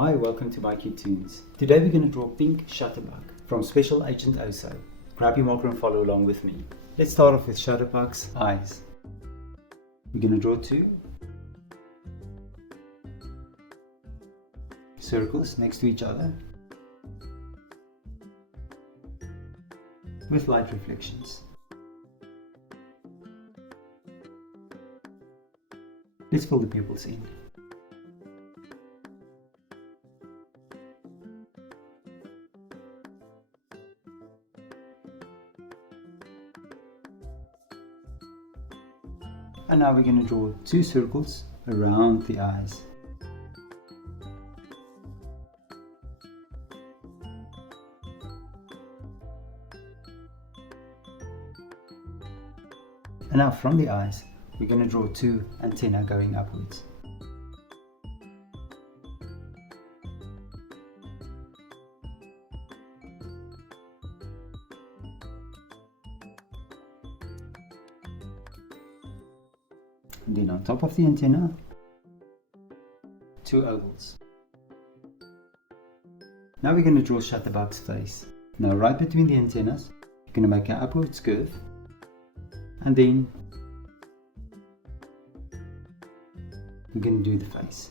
Hi, welcome to MyCubeToons. Today we're going to draw Pink Shutterbug from Special Agent Oso. Grab your marker and follow along with me. Let's start off with Shutterbug's eyes. We're going to draw two circles next to each other with light reflections. Let's fill the pupils in. And now we're going to draw two circles around the eyes. And now from the eyes, we're going to draw two antennae going upwards. And then on top of the antenna, two ovals. Now we're going to draw Shutterbug's face. Now right between the antennas, you're going to make an upwards curve, and then we're going to do the face.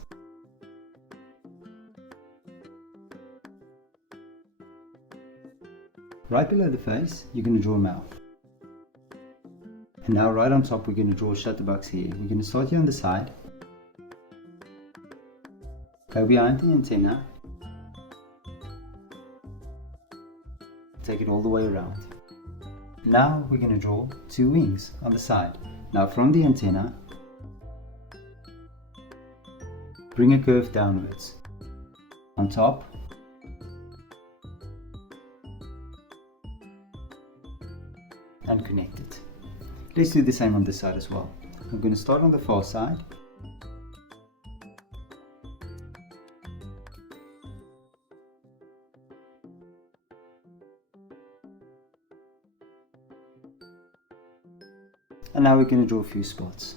Right below the face, you're going to draw a mouth. And now right on top, we're going to draw Shutterbug's hair. We're going to start here on the side, go behind the antenna, take it all the way around. Now we're going to draw two wings on the side. Now from the antenna, bring a curve downwards. On top, and connect it. Let's do the same on this side as well. I'm going to start on the far side. And now we're going to draw a few spots.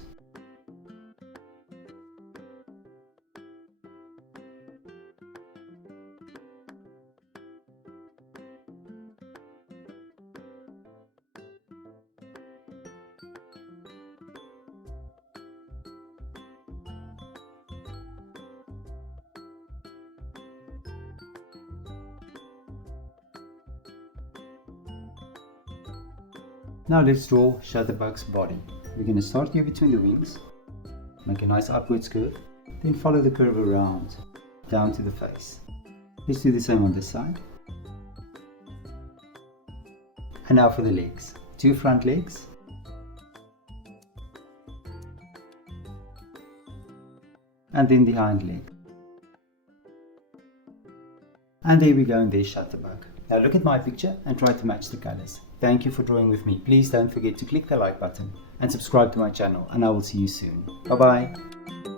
Now let's draw Shutterbug's body. We're going to start here between the wings, make a nice upwards curve, then follow the curve around, down to the face. Let's do the same on this side. And now for the legs. Two front legs, and then the hind leg. And there we go, and there's Shutterbug. Now look at my picture and try to match the colors. Thank you for drawing with me. Please don't forget to click the like button and subscribe to my channel, and I will see you soon. Bye bye.